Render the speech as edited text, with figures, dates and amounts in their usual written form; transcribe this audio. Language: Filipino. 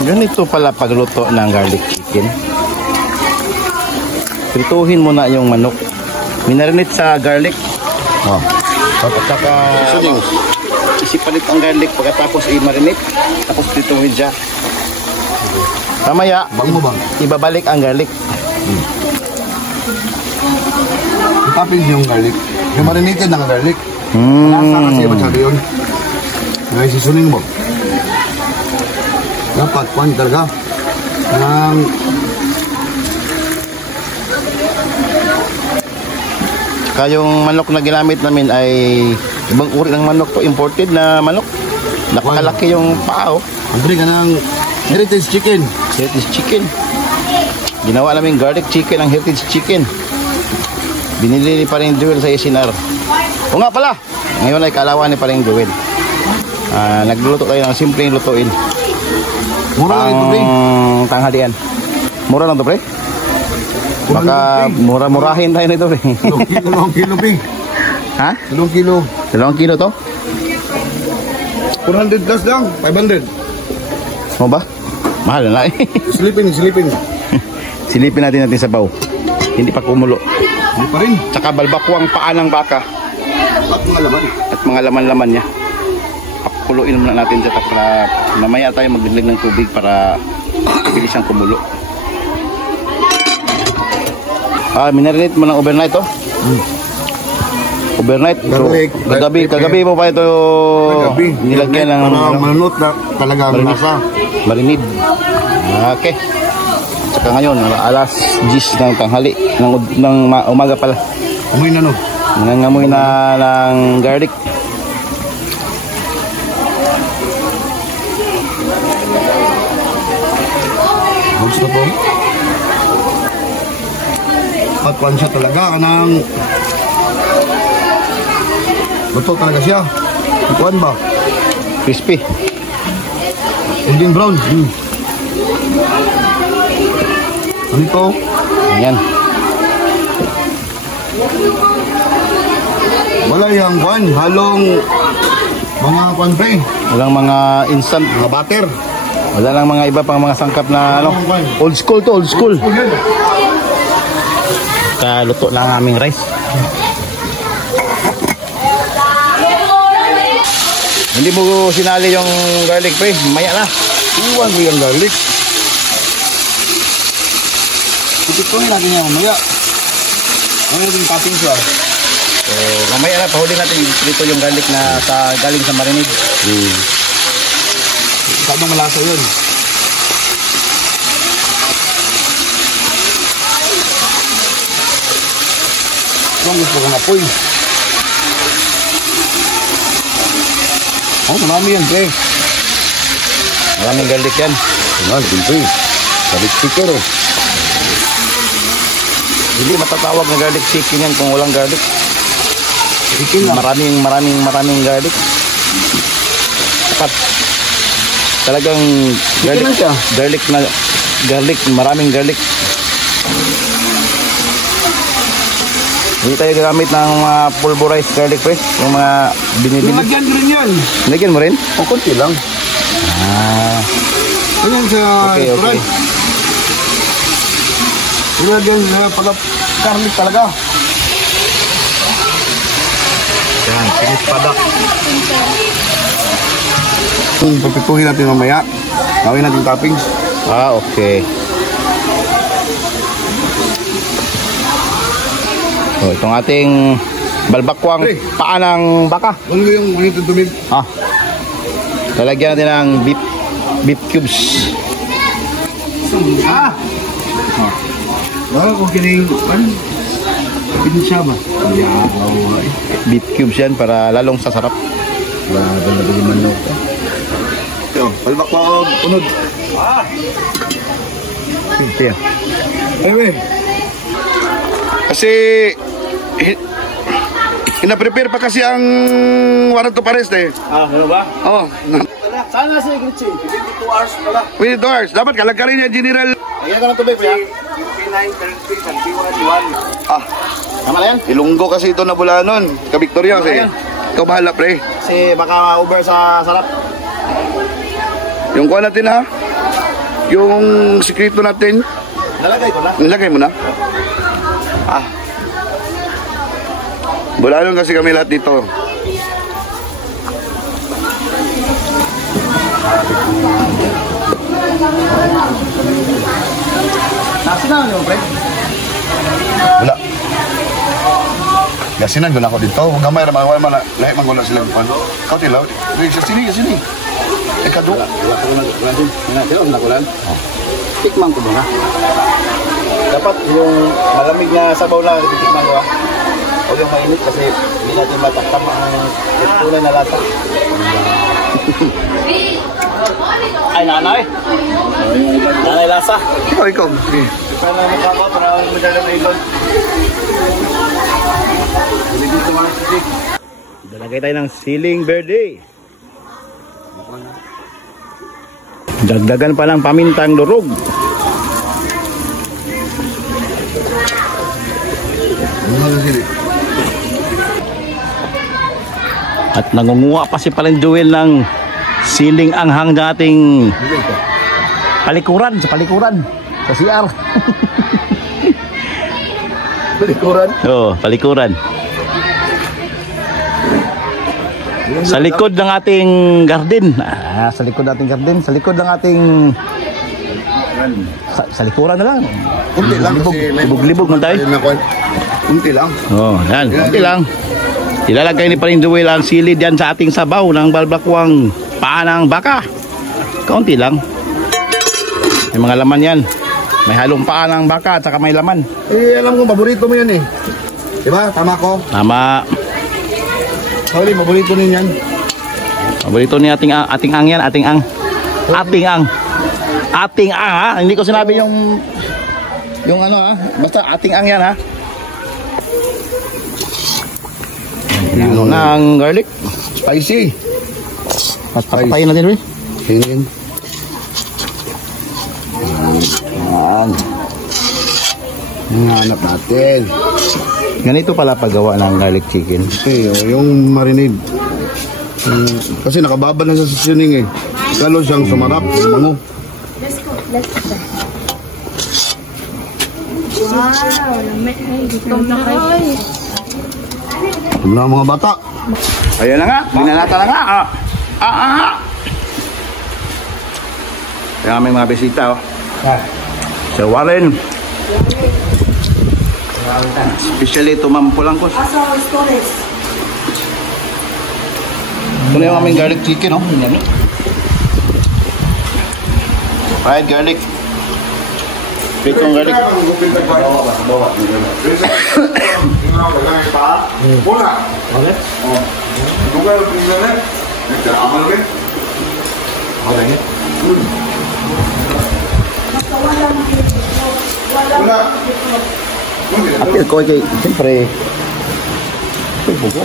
Ganito pala pagluto ng garlic chicken. Prituhin mo na yung manok. Minarinate sa garlic. Oh. At saka isipalit ang garlic pagkatapos i-marinate. Tapos prituhin siya. Mamaya, ibabalik ang garlic. Ipapin yung garlic. Yung marinated ng garlic. Lasa kasi masabi yun. Ngayon sisunin mo. Dapat kuhan talaga. Yung manok na ginamit namin ay ibang uri ng manok to. Imported na manok. Napakalaki yung paa. Andre ka ng heritage chicken. Heritage chicken. Ginawa namin garlic chicken ang heritage chicken. Binili ni Paring Joel sa SNR. O nga pala, ngayon ay kalawan ni Paring Joel. Nagluluto tayo ng simpleng lutuin. Mura lang ito, pre. Tanghalian. Mura lang ito, pre? Baka mura-murahin tayo nito, pre. 2 kilo, pre. Ha? 2 kilo. 2 kilo to? 400 plus lang. 500. Mo ba? Mahal na eh. Silipin. Silipin natin sa baw. Hindi pa kumulo. Hindi pa rin. Tsaka balbakwang paa ng baka. At mga laman. At mga laman-laman niya. Pakuluin muna natin siya para mamaya tayo magdilig ng tubig para bilis siyang kumulo. Minarinate mo ng overnight to? Overnight? So, kagabi mo pa ito nilagyan ng manunot na talagang nasa marinid. Okay. Tsaka ngayon, alas 10 ng tanghali, ng umaga pala. Amoy na no? Nangangamoy na ng garlic. Gusto po. At kuhan siya talaga kanang luto talaga siya. Kuhan ba? Crispy. Golden brown. Ano ito? Ayan. Wala yung kuhan. Halong mga kuhan pre. Walang mga instant. Mga butter. Wala lang mga iba pang mga sangkap na ano. Old school to, old school. Luto lang ang aming rice. Hindi mo sinali yung garlic pre, maya na. Iwan mo yung garlic. Itutuloy natin yan mamaya. Ano yung topping siya? So mamaya na, pahuli natin dito yung garlic na galing sa marinade. Kadong malasa yun. Ang gusto kong apoy. Marami yan, pre. Maraming garlic yan. Siyempre. Garlic chicken, oh. Hindi matatawag na garlic chicken yan kung walang garlic. Chicken lang. Maraming garlic. Dapat talagang garlic, maraming garlic. Hindi tayo gagamit ng mga pulverized garlic pre, yung mga binibili. Nilagyan rin yan. Nilagyan mo rin? O, konti lang. Ganyan sa restaurant. Nilagyan pala garlic talaga. Yan, finished product. Papipuhin natin mamaya. Gawin natin toppings. Okay. So, itong ating balbakwang paa ng baka. Ano yung ito tubig? Lalagyan natin ng beef cubes. Kung kining pinsya ba? Beef cubes yan para lalong sasarap. Grabe na din manok. Ito, balbakwang unod. Yan. Anyway. Kasi ina-prepare pa kasi ang warrant of arrest eh. Ano ba? Oo. Sana si Gritzy. 22 hours pala. 22 hours. Dapat kalagkarin niya, General. Ayan ka ng tubig, kuya. Tama na yan? Ilunggo kasi ito na Bulanon. Ka-Victoria kasi. Ikaw bahala, pre. Kasi baka over sa sarap. Yung kuha natin ha. yung sikreto natin, Nalagay ko na. nilagay mo na? Ah. Bulalong kasi kami lahat dito. Nasinaw niyo, pre? Wala. Gasinan ko na ako dito. Huwag gamay naman. Wala man. Lahat man gula sila. Kau tilaw. Sini, sini. Kado. Pero ang nakulan. Tikman ko muna. Dapat yung malamig na sabaw lang tikman ko. O yung mainit kasi hindi natin matakam ang tunay na lasa. Ay, nanay. Nanay lasa. Ikaw. Sana nakapa para madala na ilon. Dalagay tayo ng siling verde. Dagdagan pa ng pamintang durog. At nangunguha pa si Paring Joel ng siling anghang dating palikuran, sa CR. Palikuran? Oo, palikuran. Sa likod ng ating garden. Sa likod ng ating garden. Sa likod ng ating... Sa likuran na lang. Kunti lang kasi may... Libog-libog man tayo. Kunti lang. Oo, yan. Kunti lang. Ilalagay ni Paring Joel ang sili dyan sa ating sabaw ng balbakwang paa ng baka. Kaunti lang. May mga laman yan. May halong paa ng baka at saka may laman. Eh, alam ko, paborito mo yan eh. Diba? Tama ko? Tama. Sorry, paborito din yan. Paborito ni ating ang yan. Ating ang ha. Hindi ko sinabi yung ano ha. Basta ating ang yan ha. Ano na ang garlic. Spicy. Patapayin natin rin. Hingin. Yan. Hanap natin. Ganito pala paggawa ng garlic chicken. Eh, yung marinade. Kasi nakababad na sa seasoning eh. Lalo siyang sumarap. Mango. Let's go. Wow, gutom na kayo. Ito na mga bata. Ayan na nga. Binalata na nga. Kaya aming mga bisita. Sir Warren. Especially tumampulang ko. Ito na yung aming garlic chicken. Fried garlic. Pritong garlic. Apil ko kay siyempre. Ito po ko.